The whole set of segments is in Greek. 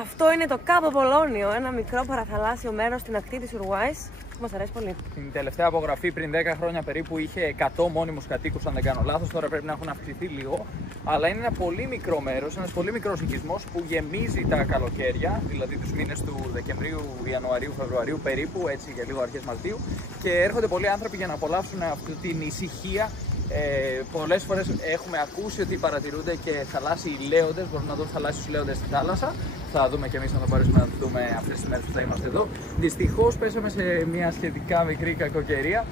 Αυτό είναι το Κάπο Πολώνιο, ένα μικρό παραθαλάσσιο μέρος στην ακτή της Ουρουάης που μας αρέσει πολύ. Την τελευταία απογραφή πριν 10 χρόνια περίπου είχε 100 μόνιμους κατοίκους, αν δεν κάνω λάθος. Τώρα πρέπει να έχουν αυξηθεί λίγο. Αλλά είναι ένα πολύ μικρό μέρος, ένας πολύ μικρός οικισμός που γεμίζει τα καλοκαίρια, δηλαδή τους μήνες του Δεκεμβρίου, Ιανουαρίου, Φεβρουαρίου περίπου, έτσι για λίγο αρχές Μαρτίου. Και έρχονται πολλοί άνθρωποι για να απολαύσουν αυτή την ησυχία. Πολλές φορές έχουμε ακούσει ότι παρατηρούνται και θαλάσσιοι λέοντες, μπορούμε να δούμε θαλάσσιους λέοντες στη θάλασσα. Θα δούμε και εμείς αν θα μπορέσουμε να το δούμε αυτές τις μέρες που θα είμαστε εδώ. Δυστυχώς πέσαμε σε μια σχετικά μικρή κακοκαιρία.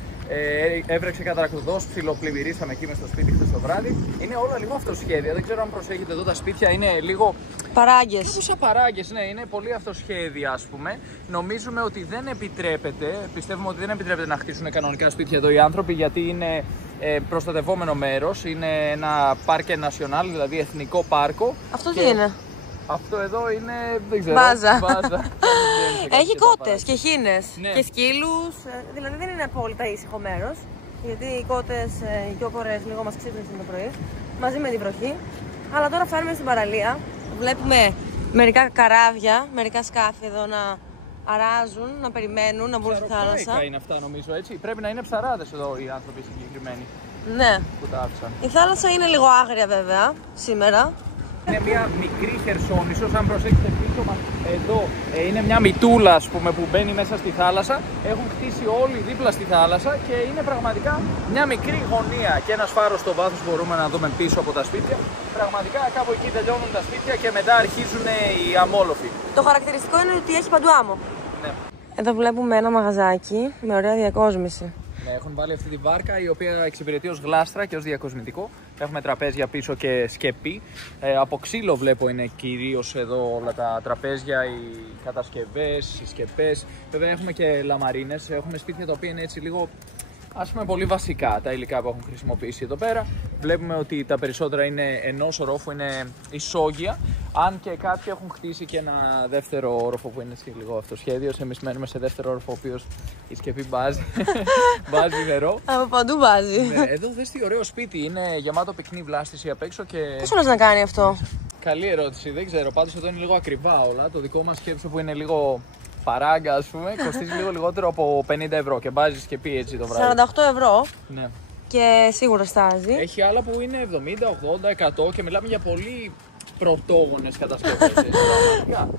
Έβρεξε κατρακουδός, ψιλοπλημμυρίσαμε εκεί μες στο σπίτι χθες το βράδυ. Είναι όλα λίγο αυτοσχέδια. Δεν ξέρω αν προσέχετε εδώ, τα σπίτια είναι λίγο. Παράγκες. Σαν παράγκες, ναι, είναι πολύ αυτοσχέδια, ας πούμε. Νομίζουμε ότι δεν επιτρέπεται, πιστεύουμε ότι δεν επιτρέπεται να χτίσουν κανονικά σπίτια εδώ οι άνθρωποι, γιατί είναι προστατευόμενο μέρος. Είναι ένα πάρκε νασιονάλ, δηλαδή εθνικό πάρκο. Αυτό τι είναι? Αυτό εδώ είναι, δεν ξέρω. Μπάζα. Μπάζα. Έχει κότες και χήνες, ναι, και σκύλους, δηλαδή δεν είναι απόλυτα ήσυχο μέρος. Γιατί οι κότες, οι γιόκορες λίγο μας ξύπνησαν το πρωί, μαζί με την βροχή. Αλλά τώρα φέρνουμε στην παραλία, βλέπουμε μερικά καράβια, μερικά σκάφη εδώ να αράζουν, να περιμένουν, να μπουν στη θάλασσα. Είναι αυτά νομίζω, έτσι. Πρέπει να είναι ψαράδες εδώ οι άνθρωποι συγκεκριμένοι. Ναι. Που τα άφησαν. Η θάλασσα είναι λίγο άγρια βέβαια σήμερα. Είναι μια μικρή χερσόνησος, αν προσέξετε πίσω μας εδώ είναι μια μητούλα, ας πούμε, που μπαίνει μέσα στη θάλασσα. Έχουν χτίσει όλοι δίπλα στη θάλασσα και είναι πραγματικά μια μικρή γωνία και ένας φάρος στο βάθος μπορούμε να δούμε πίσω από τα σπίτια. Πραγματικά κάπου εκεί τελειώνουν τα σπίτια και μετά αρχίζουν οι αμόλοφοι. Το χαρακτηριστικό είναι ότι έχει παντού άμμο. Ναι. Εδώ βλέπουμε ένα μαγαζάκι με ωραία διακόσμηση. Ναι, έχουν βάλει αυτή τη βάρκα η οποία εξυπηρετεί ως γλάστρα και ως διακοσμητικό. Έχουμε τραπέζια πίσω και σκεπή. Από ξύλο βλέπω είναι κυρίως εδώ όλα τα τραπέζια, οι κατασκευές, οι σκεπές. Βέβαια έχουμε και λαμαρίνες, έχουμε σπίτια τα οποία είναι έτσι λίγο, ας πούμε, πολύ βασικά τα υλικά που έχουν χρησιμοποιήσει εδώ πέρα. Βλέπουμε ότι τα περισσότερα είναι ενός ορόφου, είναι ισόγεια. Αν και κάποιοι έχουν χτίσει και ένα δεύτερο όροφο που είναι λίγο αυτοσχέδιος. Εμείς μένουμε σε δεύτερο όροφο, ο οποίος η σκεπή μπάζει. Μπάζει νερό. Από παντού βάζει. Ναι, εδώ δες τι ωραίο σπίτι. Είναι γεμάτο πυκνή βλάστηση απ' έξω και. Πόσο λες να κάνει αυτό? Καλή ερώτηση. Δεν ξέρω. Πάντως εδώ είναι λίγο ακριβά όλα. Το δικό μας σκέψο που είναι λίγο παράγκα, ας πούμε, κοστίζει λίγο λιγότερο από 50 ευρώ και μπάζει σκεπή έτσι το βράδυ. 48 ευρώ. Ναι. Και σίγουρα στάζει. Έχει άλλα που είναι 70, 80, 100 και μιλάμε για πολύ πρωτόγονες κατασκευές.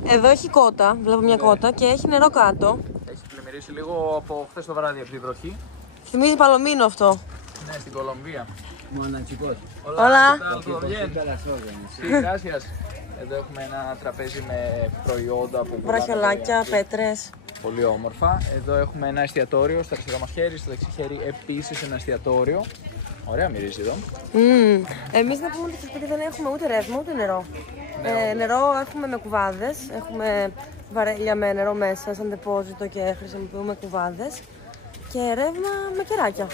Εδώ έχει κότα, βλέπω μια κότα και έχει νερό κάτω. Έχει πλημμυρίσει λίγο από χθες το βράδυ από τη βροχή. Θυμίζει Παλωμίνο αυτό. Ναι, στην Κολομβία. Hola. Εδώ έχουμε ένα τραπέζι με προϊόντα που Βραχιολάκια, πέτρες. πολύ όμορφα. Εδώ έχουμε ένα εστιατόριο στο αριστερό μας χέρι, στο δεξί χέρι επίσης ένα εστιατόριο. Ωραία μυρίζει εδώ. Εμείς να πούμε ότι στο σπίτι δεν έχουμε ούτε ρεύμα ούτε νερό. Νερό έχουμε με κουβάδες, έχουμε βαρέλια με νερό μέσα σαν ντεπόζιτο και χρησιμοποιούμε κουβάδες. Και ρεύμα με κεράκια.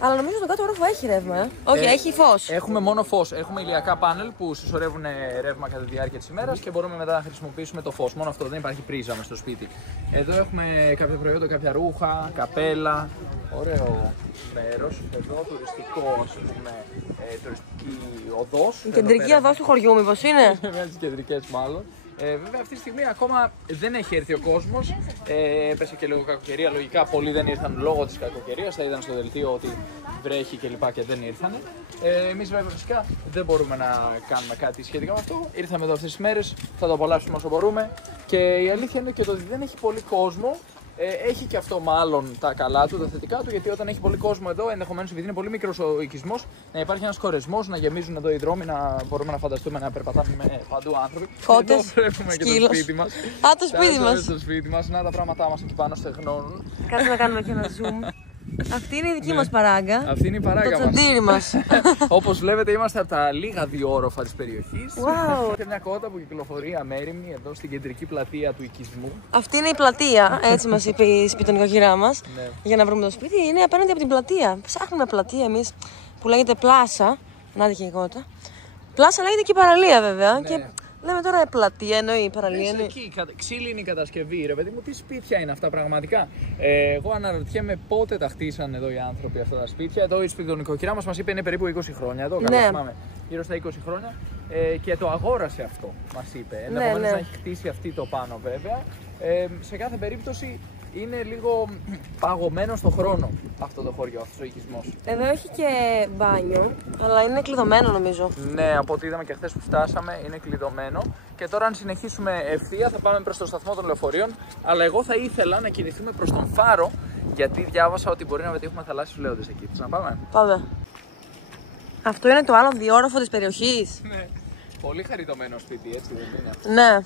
Αλλά νομίζω στον κάτω όροφο έχει ρεύμα. Όχι, έχει φως. Έχουμε μόνο φως. Έχουμε ηλιακά πάνελ που συσσωρεύουν ρεύμα κατά τη διάρκεια της ημέρας και μπορούμε μετά να χρησιμοποιήσουμε το φως. Μόνο αυτό, δεν υπάρχει πρίζα μες στο σπίτι. Εδώ έχουμε κάποια προϊόντα, κάποια ρούχα, καπέλα. Ωραίο μέρος. Εδώ τουριστικό, ας πούμε, τουριστική οδός. Η κεντρική οδός του χωριού, μήπως είναι? Μια από τις κεντρικές μάλλον. Βέβαια αυτή τη στιγμή ακόμα δεν έχει έρθει ο κόσμος, έπεσε και λίγο κακοκαιρία, λογικά πολλοί δεν ήρθαν λόγω της κακοκαιρίας, θα είδαν στο δελτίο ότι βρέχει κλπ και δεν ήρθαν. Εμείς βέβαια φυσικά δεν μπορούμε να κάνουμε κάτι σχετικά με αυτό, ήρθαμε εδώ αυτές τις μέρες, θα το απολαύσουμε όσο μπορούμε και η αλήθεια είναι και το ότι δεν έχει πολύ κόσμο. Έχει και αυτό μάλλον τα καλά του, τα θετικά του, γιατί όταν έχει πολύ κόσμο εδώ, ενδεχομένως επειδή είναι πολύ μικρός ο οικισμός, να υπάρχει ένας χωρεσμός, να γεμίζουν εδώ οι δρόμοι, να μπορούμε να φανταστούμε να περπατάμε παντού άνθρωποι. Κότες, εδώ βλέπουμε σκύλος. Και το σπίτι μας. Α, το σπίτι μας. Το σπίτι μας, να τα πράγματά μας εκεί πάνω στεγνώνουν. Κάτσε να κάνουμε και ένα zoom. Αυτή είναι η δική μας παράγκα. Αυτή είναι η παράγκα το μας. Το τσαντήρι μας. Όπως βλέπετε είμαστε από τα λίγα διόροφα της περιοχής. Wow. Και μια κότα που κυκλοφορεί αμέριμνη εδώ στην κεντρική πλατεία του οικισμού. Αυτή είναι η πλατεία, έτσι μας είπε η σπιτονικοκυρά μας. Ναι. Για να βρούμε το σπίτι είναι απέναντι από την πλατεία. Ψάχνουμε πλατεία εμείς που λέγεται Πλάσα. Να δει και η κότα. Πλάσα λέγεται και η παραλία βέβαια. Ναι. Και Λέμε τώρα πλατεία εννοεί, παραλία εννοεί. Εκεί, ξύλινη κατασκευή, ρε παιδί μου, τι σπίτια είναι αυτά πραγματικά. Εγώ αναρωτιέμαι πότε τα χτίσαν εδώ οι άνθρωποι αυτά τα σπίτια. Εδώ η σπιτονικοκυρά μας είπε είναι περίπου 20 χρόνια. Εδώ, καλά θυμάμαι, γύρω στα 20 χρόνια. Και το αγόρασε αυτό, μας είπε. Ενδεχομένως να έχει χτίσει αυτή το πάνω, βέβαια. Σε κάθε περίπτωση είναι λίγο παγωμένο στο χρόνο αυτό το χωριό, αυτός ο οικισμός. Εδώ έχει και μπάνιο, αλλά είναι κλειδωμένο νομίζω. Ναι, από ό,τι είδαμε και χθες που φτάσαμε, είναι κλειδωμένο. Και τώρα, αν συνεχίσουμε ευθεία, θα πάμε προς το σταθμό των λεωφορείων. Αλλά εγώ θα ήθελα να κινηθούμε προς τον Φάρο, γιατί διάβασα ότι μπορεί να πετύχουμε θαλάσσιους λέοντες εκεί. Θες να πάμε? Πάμε. Αυτό είναι το άλλο διόροφο της περιοχής. Ναι. Πολύ χαριτωμένο σπίτι, έτσι δεν είναι? Ναι.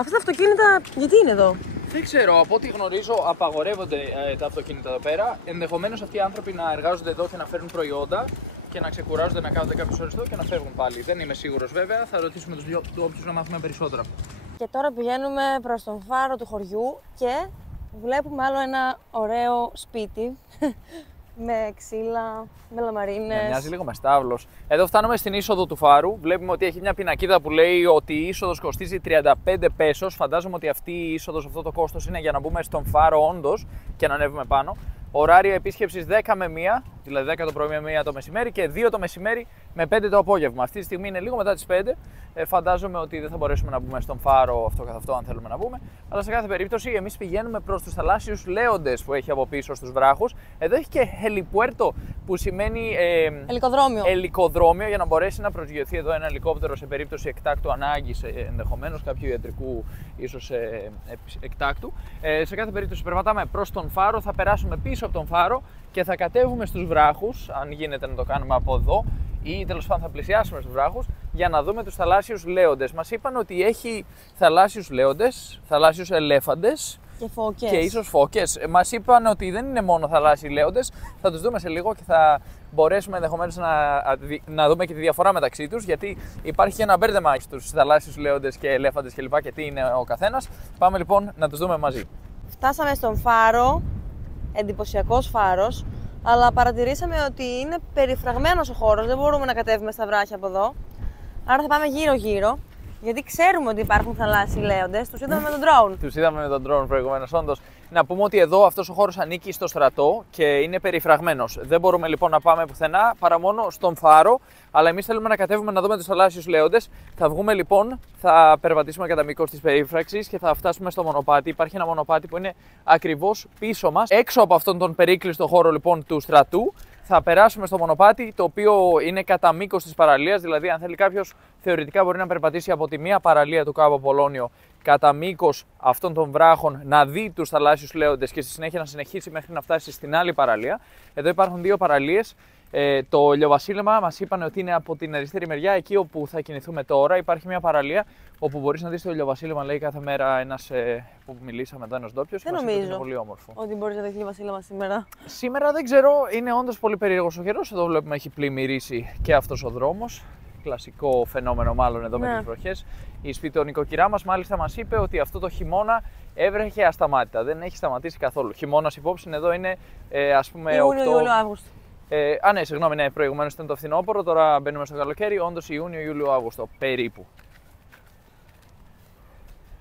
Αυτά τα αυτοκίνητα γιατί είναι εδώ? Δεν ξέρω, από ό,τι γνωρίζω απαγορεύονται τα αυτοκίνητα εδώ πέρα. Ενδεχομένως αυτοί οι άνθρωποι να εργάζονται εδώ και να φέρουν προϊόντα και να ξεκουράζονται, να κάθονται κάποιες ώρες εδώ και να φεύγουν πάλι. Δεν είμαι σίγουρος βέβαια, θα ρωτήσουμε τους όποιους να μάθουμε περισσότερα. Και τώρα πηγαίνουμε προς τον Φάρο του χωριού και βλέπουμε άλλο ένα ωραίο σπίτι με ξύλα, με λαμαρίνες. Μοιάζει λίγο με στάβλος. Εδώ φτάνουμε στην είσοδο του Φάρου. Βλέπουμε ότι έχει μια πινακίδα που λέει ότι η είσοδος κοστίζει 35 πέσος. Φαντάζομαι ότι αυτή η είσοδος, αυτό το κόστος είναι για να μπούμε στον Φάρο όντως και να ανέβουμε πάνω. Ωράριο επίσκεψης 10 με 1, δηλαδή 10 το πρωί με 1 το μεσημέρι και 2 το μεσημέρι με 5 το απόγευμα. Αυτή τη στιγμή είναι λίγο μετά τις 5. Φαντάζομαι ότι δεν θα μπορέσουμε να μπούμε στον Φάρο αυτό καθ' αυτό αν θέλουμε να μπούμε. Αλλά σε κάθε περίπτωση εμείς πηγαίνουμε προς τους θαλάσσιους λέοντες που έχει από πίσω στους βράχους. Εδώ έχει και χελιπουέρτο που σημαίνει ελικοδρόμιο για να μπορέσει να προσγειωθεί εδώ ένα ελικόπτερο σε περίπτωση εκτάκτου ανάγκης, ενδεχομένως κάποιου ιατρικού ίσως εκτάκτου. Σε κάθε περίπτωση περπατάμε προς τον Φάρο, θα περάσουμε πίσω από τον Φάρο και θα κατέβουμε στους βράχους, αν γίνεται να το κάνουμε από εδώ, ή τέλος πάντων θα πλησιάσουμε στους βράχους για να δούμε τους θαλάσσιους λέοντες. Μας είπαν ότι έχει θαλάσσιους λέοντες, θαλάσσιους ελέφαντες και ίσως φώκες. Μας είπαν ότι δεν είναι μόνο θαλάσσιοι λέοντες, θα τους δούμε σε λίγο και θα μπορέσουμε ενδεχομένως να δούμε και τη διαφορά μεταξύ τους, γιατί υπάρχει και ένα μπέρδεμα στους θαλάσσιους λέοντες και ελέφαντες κλπ. Και τι είναι ο καθένας. Πάμε λοιπόν να τους δούμε μαζί. Φτάσαμε στον Φάρο, εντυπωσιακός Φάρος, αλλά παρατηρήσαμε ότι είναι περιφραγμένος ο χώρος, δεν μπορούμε να κατέβουμε στα βράχια από εδώ. Άρα θα πάμε γύρω-γύρω, γιατί ξέρουμε ότι υπάρχουν θαλάσσιοι λέοντες, τους είδαμε με τον drone. Τους είδαμε με τον drone προηγουμένως, όντως. Να πούμε ότι εδώ αυτός ο χώρος ανήκει στο στρατό και είναι περιφραγμένος. Δεν μπορούμε λοιπόν να πάμε πουθενά παρά μόνο στον Φάρο, αλλά εμείς θέλουμε να κατέβουμε να δούμε τους θαλάσσιους λέοντες. Θα βγούμε λοιπόν, θα περπατήσουμε κατά μήκος της περίφραξης και θα φτάσουμε στο μονοπάτι. Υπάρχει ένα μονοπάτι που είναι ακριβώς πίσω μας. Έξω από αυτόν τον περίκλειστο χώρο λοιπόν του στρατού, θα περάσουμε στο μονοπάτι, το οποίο είναι κατά μήκος της παραλίας. Δηλαδή, αν θέλει κάποιος, θεωρητικά μπορεί να περπατήσει από τη μία παραλία του Κάπου Απολώνιο κατά μήκος αυτών των βράχων, να δει τους θαλάσσιους λέοντες και στη συνέχεια να συνεχίσει μέχρι να φτάσει στην άλλη παραλία. Εδώ υπάρχουν δύο παραλίες. Το ηλιοβασίλεμα μας είπαν ότι είναι από την αριστερή μεριά, εκεί όπου θα κινηθούμε τώρα. Υπάρχει μια παραλία όπου μπορείς να δεις το ηλιοβασίλεμα, λέει κάθε μέρα ένας που μιλήσαμε εδώ, ένας ντόπιος. Δεν νομίζω είναι πολύ όμορφο. ότι μπορείς να δεις ηλιοβασίλεμα σήμερα. Σήμερα δεν ξέρω, είναι όντως πολύ περίεργος ο καιρός. Εδώ βλέπουμε έχει πλημμυρίσει και αυτός ο δρόμος. Κλασικό φαινόμενο μάλλον εδώ με τις βροχές. Η σπιτονικοκυρά μας μάλιστα μας είπε ότι αυτό το χειμώνα έβρεχε ασταμάτητα. Δεν έχει σταματήσει καθόλου. Χειμώνας υπόψη εδώ είναι ας πούμε Ιούνιο, Ιούλιο, Αύγουστο. Ναι, συγγνώμη, ναι, προηγουμένως ήταν το φθινόπωρο, τώρα μπαίνουμε στο καλοκαίρι, όντως Ιούνιο, Ιούλιο, Αύγουστο, περίπου.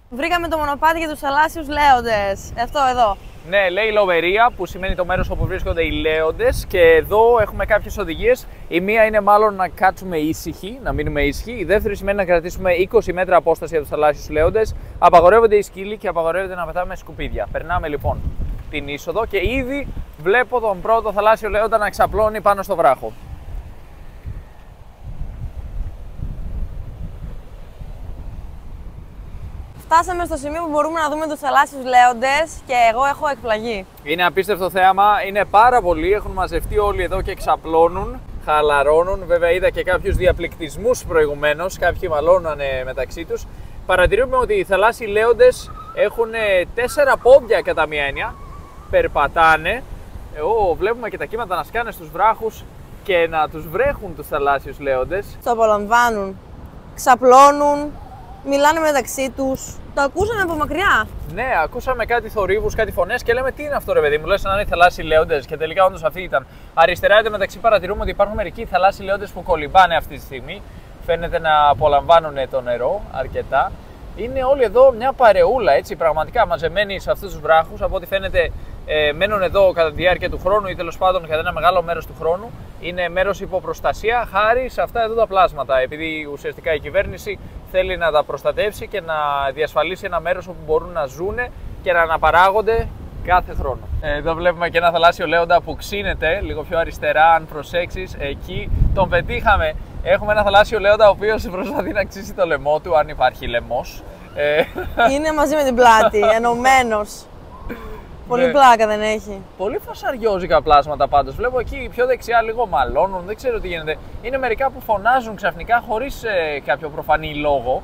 Βρήκαμε το μονοπάτι για τους θαλάσσιους λέοντες. Αυτό εδώ. Ναι, λέει Λοβερία, που σημαίνει το μέρος όπου βρίσκονται οι λέοντες, και εδώ έχουμε κάποιες οδηγίες. Η μία είναι μάλλον να κάτσουμε ήσυχοι, να μείνουμε ήσυχοι. Η δεύτερη σημαίνει να κρατήσουμε 20 μέτρα απόσταση από τους θαλάσσιους λέοντες. Απαγορεύονται οι σκύλοι και απαγορεύεται να πετάμε σκουπίδια. Περνάμε λοιπόν την είσοδο και ήδη βλέπω τον πρώτο θαλάσσιο λέοντα να ξαπλώνει πάνω στο βράχο. Φτάσαμε στο σημείο που μπορούμε να δούμε τους θαλάσσιους λέοντες και εγώ έχω εκπλαγεί. Είναι απίστευτο θέαμα, είναι πάρα πολλοί, έχουν μαζευτεί όλοι εδώ και ξαπλώνουν, χαλαρώνουν. Βέβαια είδα και κάποιους διαπληκτισμούς προηγουμένως, κάποιοι μαλώνανε μεταξύ τους. Παρατηρούμε ότι οι θαλάσσιοι λέοντες έχουν 4 πόδια κατά μία έννοια, περπατάνε. Βλέπουμε και τα κύματα να σκάνε στους βράχους και να τους βρέχουν τους θαλάσσιους λέοντες. Το απολαμβάνουν, ξαπλώνουν, μιλάνε μεταξύ τους. Το ακούσαμε από μακριά. Ναι, ακούσαμε κάτι θορύβους, κάτι φωνές και λέμε τι είναι αυτό ρε παιδί μου, λες να είναι οι θαλάσσιοι λέοντες και τελικά όντως αυτοί ήταν. Αριστερά μεταξύ παρατηρούμε ότι υπάρχουν μερικοί θαλάσσιοι λέοντες που κολυμπάνε αυτή τη στιγμή. φαίνεται να απολαμβάνουν το νερό αρκετά. Είναι όλοι εδώ μια παρεούλα, έτσι, πραγματικά μαζεμένοι σε αυτούς τους βράχους. Από ό,τι φαίνεται μένουν εδώ κατά τη διάρκεια του χρόνου ή τέλος πάντων κατά ένα μεγάλο μέρος του χρόνου. Είναι μέρος υποπροστασία χάρη σε αυτά εδώ τα πλάσματα, επειδή ουσιαστικά η κυβέρνηση θέλει να τα προστατεύσει και να διασφαλίσει ένα μέρος όπου μπορούν να ζουν και να αναπαράγονται κάθε χρόνο. Εδώ βλέπουμε και ένα θαλάσσιο λέοντα που ξύνεται λίγο πιο αριστερά. Αν προσέξεις, εκεί τον πετύχαμε. Έχουμε ένα θαλάσσιο λέοντα ο οποίος προσπαθεί να ξύσει το λαιμό του, αν υπάρχει λαιμός. Είναι μαζί με την πλάτη, ενωμένος. Πολύ πλάκα δεν έχει. Πολύ φασαριόζικα πλάσματα πάντως. Βλέπω εκεί πιο δεξιά λίγο μαλώνουν, δεν ξέρω τι γίνεται. Είναι μερικά που φωνάζουν ξαφνικά χωρίς κάποιο προφανή λόγο.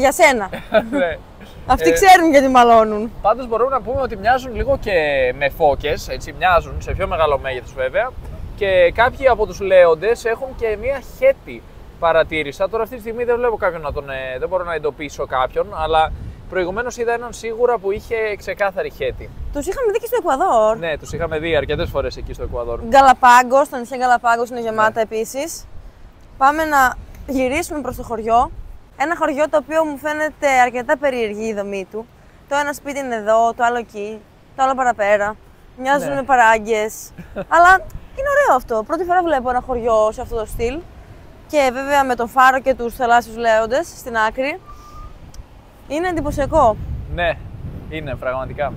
Για σένα. Ναι. Αυτοί ξέρουν γιατί μαλώνουν. Πάντως μπορούμε να πούμε ότι μοιάζουν λίγο και με φώκες, έτσι, μοιάζουν σε πιο μεγάλο μέγεθος βέβαια. Και κάποιοι από τους λέοντες έχουν και μία χέτη, παρατήρησα. Τώρα αυτή τη στιγμή δεν βλέπω κάποιον δεν μπορώ να εντοπίσω κάποιον, αλλά προηγουμένως είδα έναν σίγουρα που είχε ξεκάθαρη χέτη. Τους είχαμε δει και στο Εκουαδόρ. Ναι, τους είχαμε δει αρκετές φορές εκεί στο Εκουαδόρ. Γκαλαπάγκος, τα νησιά Γκαλαπάγκος είναι γεμάτα επίσης. Πάμε να γυρίσουμε προς το χωριό. Ένα χωριό το οποίο μου φαίνεται αρκετά περίεργη η δομή του. Το ένα σπίτι είναι εδώ, το άλλο εκεί, το άλλο παραπέρα. Μοιάζουν με παράγκες. Αλλά είναι ωραίο αυτό. Πρώτη φορά βλέπω ένα χωριό σε αυτό το στυλ. Και βέβαια με τον φάρο και τους θαλάσσιους λέοντες στην άκρη. Είναι εντυπωσιακό. Ναι, είναι πραγματικά.